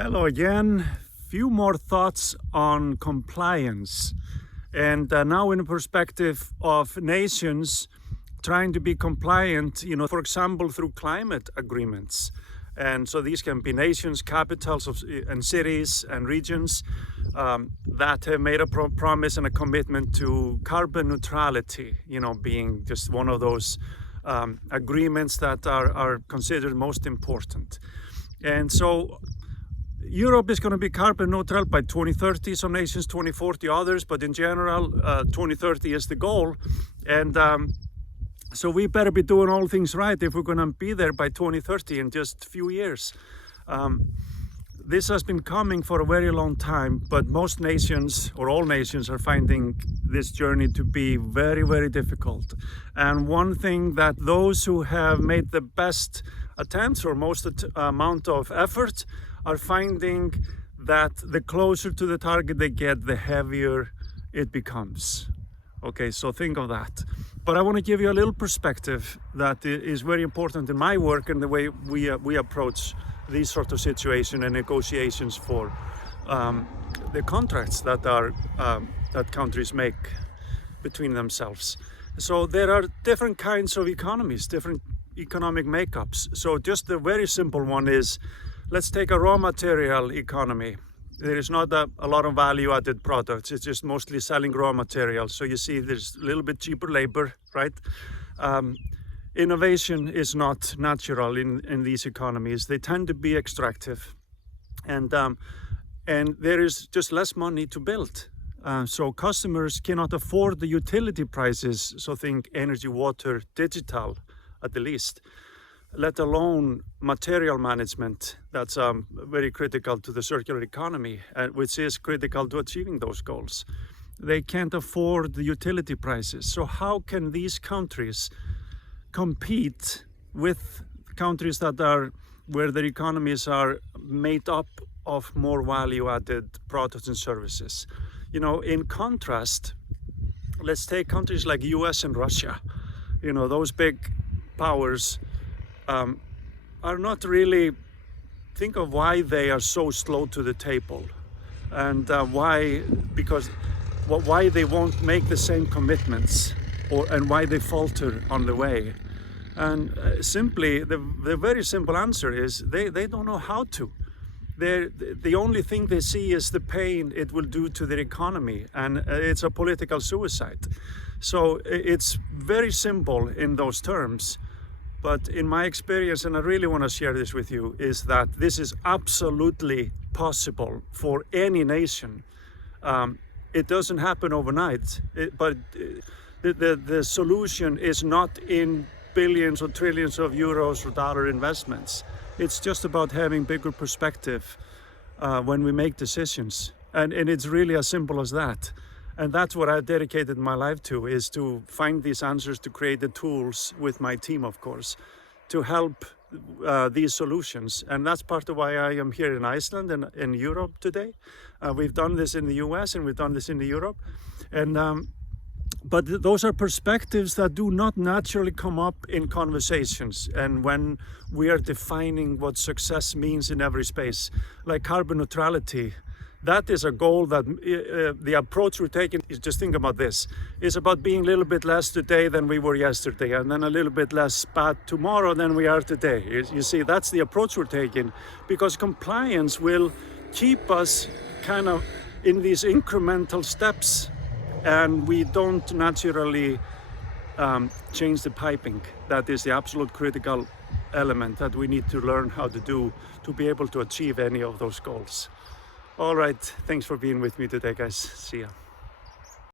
Hello again. Few more thoughts on compliance. And now in the perspective of nations trying to be compliant, for example, through climate agreements. And so these can be nations, capitals and cities and regions that have made a promise and a commitment to carbon neutrality, being just one of those agreements that are considered most important. And so Europe is going to be carbon neutral by 2030, some nations 2040, others, but in general 2030 is the goal. And so we better be doing all things right if we're going to be there by 2030 in just a few years. This has been coming for a very long time, but most nations or all nations are finding this journey to be very, very difficult. And one thing that those who have made the best attempts or most amount of effort are finding that the closer to the target they get, the heavier it becomes. Okay, so think of that. But I want to give you a little perspective that is very important in my work and the way we approach these sort of situations and negotiations for the contracts that that countries make between themselves. So there are different kinds of economies, different economic makeups. So just the very simple one is, let's take a raw material economy. There is not a lot of value-added products. It's just mostly selling raw materials. So you see there's a little bit cheaper labor, right? Innovation is not natural in these economies. They tend to be extractive. And there is just less money to build. So customers cannot afford the utility prices. So think energy, water, digital at the least, let alone material management. That's very critical to the circular economy, which is critical to achieving those goals. They can't afford the utility prices. So how can these countries compete with countries that are where their economies are made up of more value-added products and services? In contrast, let's take countries like US and Russia. Those big powers are not really, think of why they are so slow to the table and why they won't make the same commitments and why they falter on the way. And simply, the very simple answer is they don't know how to. The only thing they see is the pain it will do to their economy, and it's a political suicide. So it's very simple in those terms. But in my experience, and I really want to share this with you, is that this is absolutely possible for any nation. It doesn't happen overnight, but the solution is not in billions or trillions of euros or dollar investments. It's just about having bigger perspective when we make decisions. And it's really as simple as that. And that's what I dedicated my life to, is to find these answers, to create the tools with my team, of course, to help these solutions. And that's part of why I am here in Iceland and in Europe today. We've done this in the US and we've done this in Europe. But those are perspectives that do not naturally come up in conversations and when we are defining what success means in every space, like carbon neutrality. That is a goal that the approach we're taking is, just think about this, is about being a little bit less today than we were yesterday, and then a little bit less bad tomorrow than we are today. You see, that's the approach we're taking, because compliance will keep us kind of in these incremental steps, and we don't naturally change the piping. That is the absolute critical element that we need to learn how to do to be able to achieve any of those goals. All right, thanks for being with me today, guys. See ya.